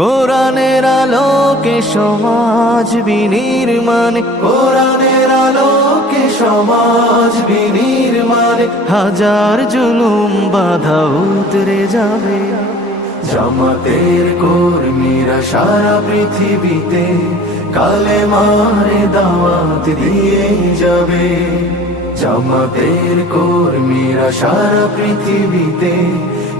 কোরআনের আলোকে সমাজ বিনির্মাণ, কোরআনের আলোকে সমাজ বিনির্মাণ হাজার জুলুম বাধা উতরে যাবে। জামাতের কর্মীরা সারা পৃথিবীতে কালে মারে দাওয়াত দিয়ে যাবে। জামাতের কর্মীরা সারা পৃথিবীতে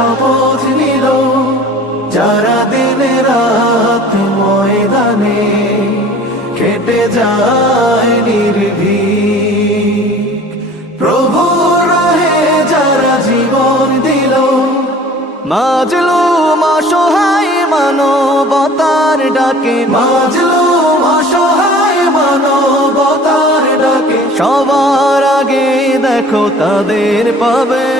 শপথ নিল। যারা দিনে রাত ময়দানে কেটে যায় নির্ভীক, প্রভু রাহে যারা জীবন দিল। মাজলু অসহায় মানবতার ডাকে। মাজলু অসহায় মানবতার ডাকে। সবার আগে দেখো তাদের পাবে।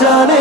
কভু ছেড়ে দিতে হাল তারা জানে